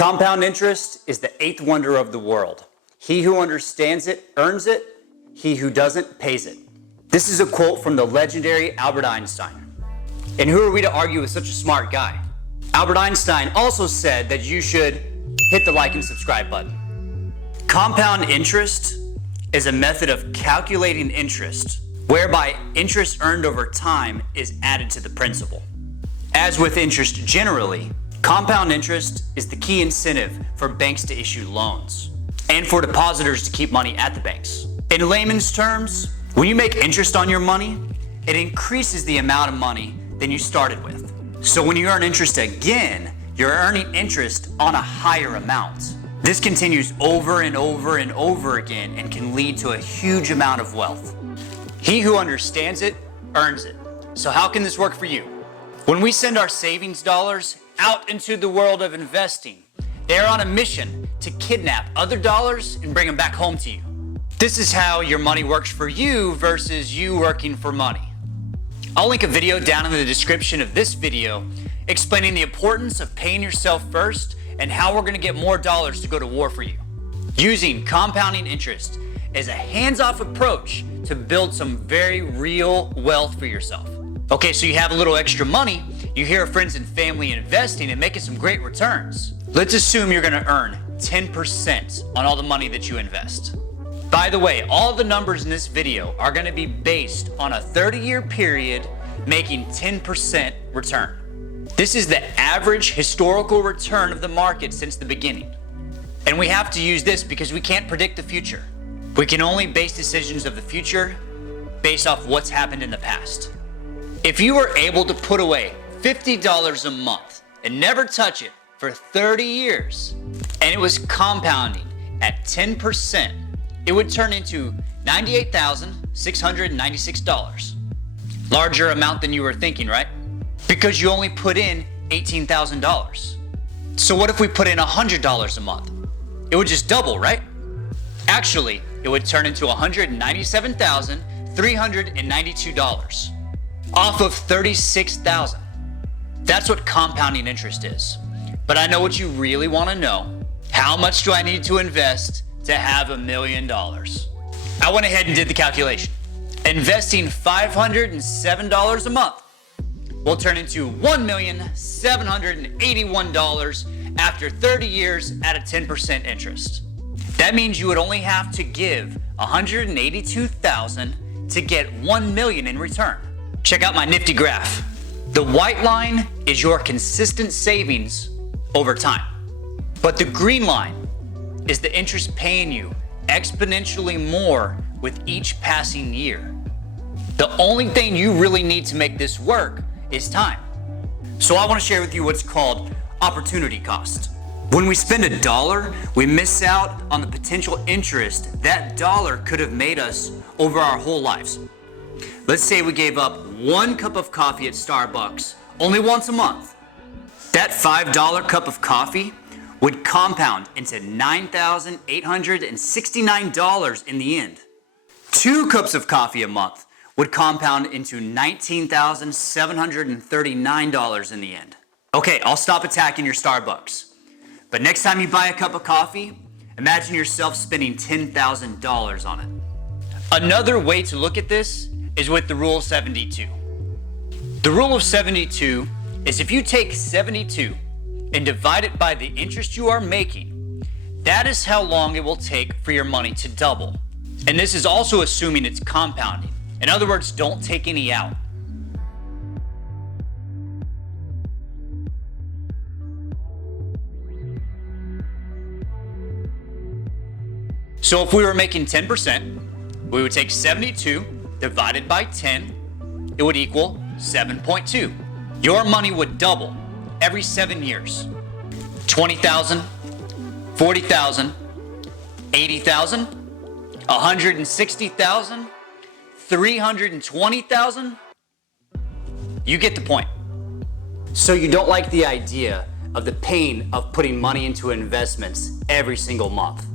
Compound interest is the eighth wonder of the world. He who understands it earns it. He who doesn't pays it. This is a quote from the legendary Albert Einstein. And who are we to argue with such a smart guy? Albert Einstein also said that you should hit the like and subscribe button. Compound interest is a method of calculating interest whereby interest earned over time is added to the principal. As with interest generally, compound interest is the key incentive for banks to issue loans and for depositors to keep money at the banks. In layman's terms, when you make interest on your money, it increases the amount of money than you started with. So when you earn interest again, you're earning interest on a higher amount. This continues over and over and over again and can lead to a huge amount of wealth. He who understands it earns it. So how can this work for you? When we send our savings dollars out into the world of investing, they're on a mission to kidnap other dollars and bring them back home to you. This is how your money works for you versus you working for money. I'll link a video down in the description of this video explaining the importance of paying yourself first and how we're going to get more dollars to go to war for you. Using compounding interest is a hands-off approach to build some very real wealth for yourself. Okay, so you have a little extra money, you hear friends and family investing and making some great returns. Let's assume you're going to earn 10% on all the money that you invest. By the way, all the numbers in this video are going to be based on a 30-year period making 10% return. This is the average historical return of the market since the beginning. And we have to use this because we can't predict the future. We can only base decisions of the future based off what's happened in the past. If you were able to put away $50 a month and never touch it for 30 years, and it was compounding at 10%, it would turn into $98,696. Larger amount than you were thinking, right? Because you only put in $18,000. So what if we put in $100 a month? It would just double, right? Actually, it would turn into $197,392 off of $36,000. That's what compounding interest is. But I know what you really want to know. How much do I need to invest to have $1 million? I went ahead and did the calculation. Investing $507 a month will turn into $1,781 after 30 years at a 10% interest. That means you would only have to give $182,000 to get $1 million in return. Check out my nifty graph. The white line is your consistent savings over time. But the green line is the interest paying you exponentially more with each passing year. The only thing you really need to make this work is time. So I want to share with you what's called opportunity cost. When we spend $1, we miss out on the potential interest that dollar could have made us over our whole lives. Let's say we gave up 1 cup of coffee at Starbucks only once a month. That $5 cup of coffee would compound into $9,869 in the end. 2 cups of coffee a month would compound into $19,739 in the end. Okay, I'll stop attacking your Starbucks. But next time you buy a cup of coffee, imagine yourself spending $10,000 on it. Another way to look at this is with the rule of 72. The rule of 72 is if you take 72 and divide it by the interest you are making, that is how long it will take for your money to double. And this is also assuming it's compounding. In other words, don't take any out. So if we were making 10%, we would take 72 divided by 10, it would equal 7.2. Your money would double every 7 years. 20,000, 40,000, 80,000, 160,000, 320,000. You get the point. So you don't like the idea of the pain of putting money into investments every single month.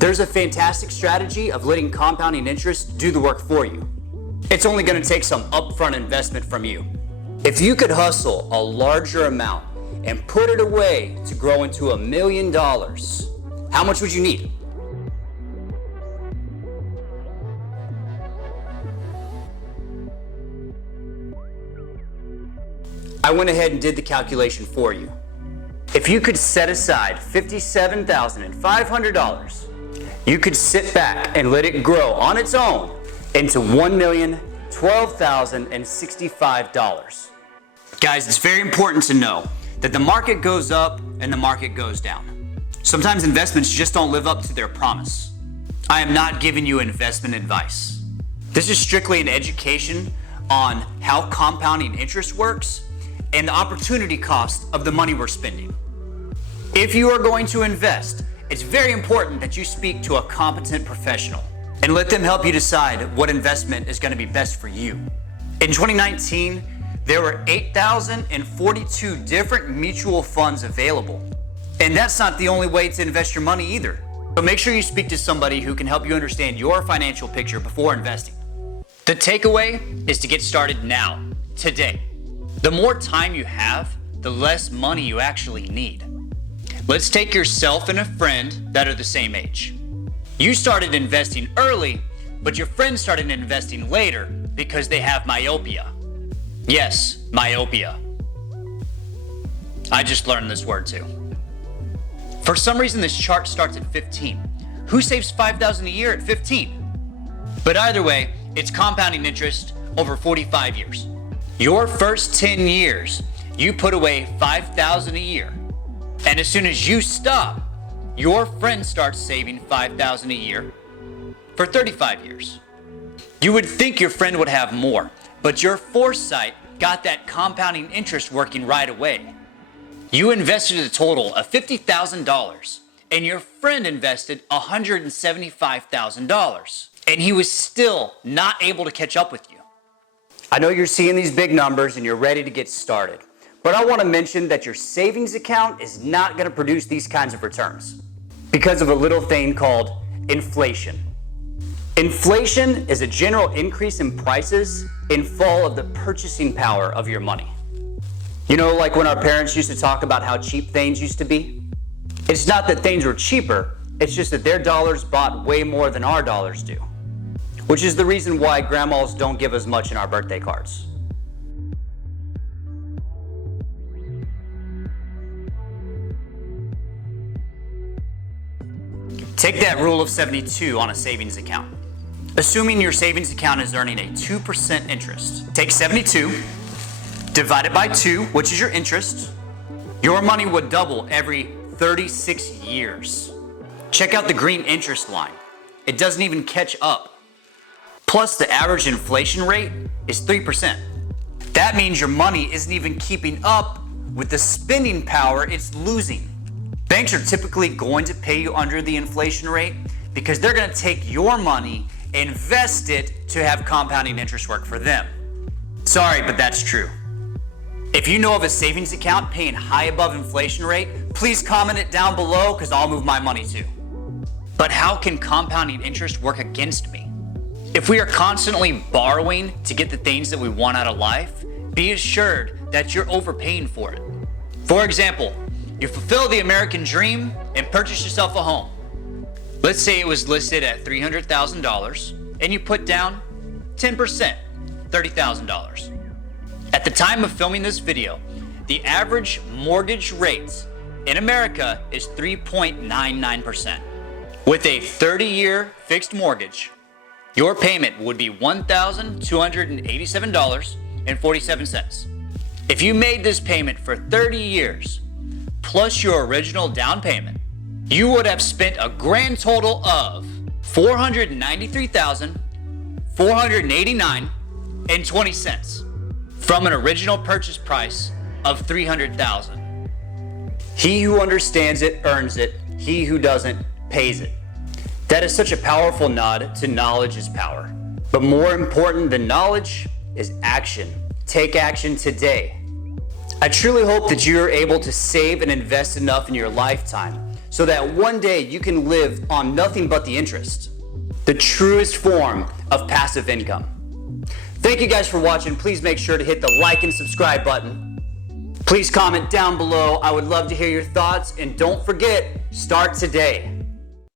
There's a fantastic strategy of letting compounding interest do the work for you. It's only going to take some upfront investment from you. If you could hustle a larger amount and put it away to grow into $1 million, how much would you need? I went ahead and did the calculation for you. If you could set aside $57,500, you could sit back and let it grow on its own into $1,012,065. Guys, it's very important to know that the market goes up and the market goes down. Sometimes investments just don't live up to their promise. I am not giving you investment advice. This is strictly an education on how compounding interest works and the opportunity cost of the money we're spending. If you are going to invest, it's very important that you speak to a competent professional and let them help you decide what investment is going to be best for you. In 2019, there were 8,042 different mutual funds available. And that's not the only way to invest your money either. So make sure you speak to somebody who can help you understand your financial picture before investing. The takeaway is to get started now, today. The more time you have, the less money you actually need. Let's take yourself and a friend that are the same age. You started investing early, but your friend started investing later because they have myopia. Yes, myopia. I just learned this word too. For some reason, this chart starts at 15. Who saves $5,000 a year at 15? But either way, it's compounding interest over 45 years. Your first 10 years, you put away $5,000 a year. And as soon as you stop, your friend starts saving $5,000 a year for 35 years. You would think your friend would have more, but your foresight got that compounding interest working right away. You invested a total of $50,000 and your friend invested $175,000, and he was still not able to catch up with you. I know you're seeing these big numbers and you're ready to get started, but I want to mention that your savings account is not going to produce these kinds of returns because of a little thing called inflation. Inflation is a general increase in prices in fall of the purchasing power of your money. You know, like when our parents used to talk about how cheap things used to be? It's not that things were cheaper, it's just that their dollars bought way more than our dollars do. Which is the reason why grandmas don't give us much in our birthday cards. Take that rule of 72 on a savings account. Assuming your savings account is earning a 2% interest. Take 72, divide it by 2, which is your interest. Your money would double every 36 years. Check out the green interest line. It doesn't even catch up. Plus, the average inflation rate is 3%. That means your money isn't even keeping up with the spending power it's losing. Banks are typically going to pay you under the inflation rate because they're going to take your money, invest it to have compounding interest work for them. Sorry, but that's true. If you know of a savings account paying high above inflation rate, please comment it down below because I'll move my money too. But how can compounding interest work against me? If we are constantly borrowing to get the things that we want out of life, be assured that you're overpaying for it. For example, you fulfill the American dream and purchase yourself a home. Let's say it was listed at $300,000 and you put down 10%, $30,000. At the time of filming this video, the average mortgage rate in America is 3.99%. With a 30-year fixed mortgage, your payment would be $1,287.47. If you made this payment for 30 years, plus your original down payment, you would have spent a grand total of $493,489.20 from an original purchase price of $300,000. He who understands it earns it. He who doesn't pays it. That is such a powerful nod to knowledge is power. But more important than knowledge is action. Take action today. I truly hope that you're able to save and invest enough in your lifetime so that one day you can live on nothing but the interest. The truest form of passive income. Thank you guys for watching. Please make sure to hit the like and subscribe button. Please comment down below. I would love to hear your thoughts, and don't forget, start today.